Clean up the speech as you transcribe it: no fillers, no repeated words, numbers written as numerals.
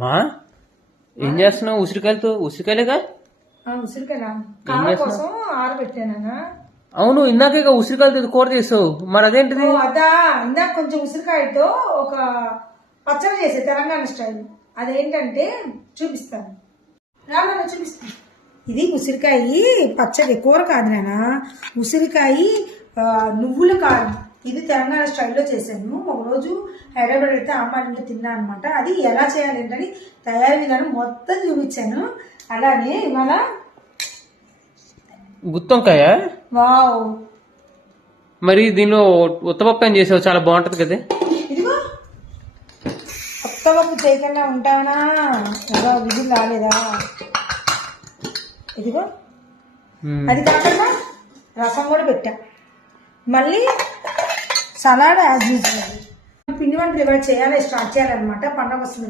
మా ఏం చేస్తున్నావు ఉసిరికాయలతో? ఉసిరికాయలేగా? ఉసిరికాయ కోసం ఆరబెట్టానా? అవును, ఇందాకే ఉసిరికాయలతో కూర చేసావు, మరి అదేంటిది? అదా, ఇందాక కొంచెం ఉసిరికాయతో ఒక పచ్చడి చేసే తెలంగాణ స్టైల్. అదేంటంటే చూపిస్తాను, రామన్న చూపిస్తాను. ఇది ఉసిరికాయ పచ్చడి, కూర కాదు నాన్న, ఉసిరికాయ నువ్వుల కారం. ఇది తెలంగాణ స్టైల్లో చేశాను. ఒకరోజు హైదరాబాద్ అయితే అమ్మాయిని తిన్నా అనమాట. అది ఎలా చేయాలి ఏంటని తయారీ విధానం మొత్తం చూపించాను. అలానే ఇవాళ గుత్తొంకాయ. వావ్, మరి దీనిలో ఉత్తపప్పు ఏం చేసావు? చాలా బాగుంటది కదా. ఇదిగో కొత్తపప్పు చేయకుండా ఉంటానా? ఏదో విధులు రాలేదా? ఇదిగో అది కాకుండా రసం కూడా పెట్టా. మళ్ళీ సలాడ్ యాజ్ యూజువల్. పిండి వంటలు ఇవాళ చేయాలి, స్టార్ట్ చేయాలన్నమాట. పండగ వస్తుంది.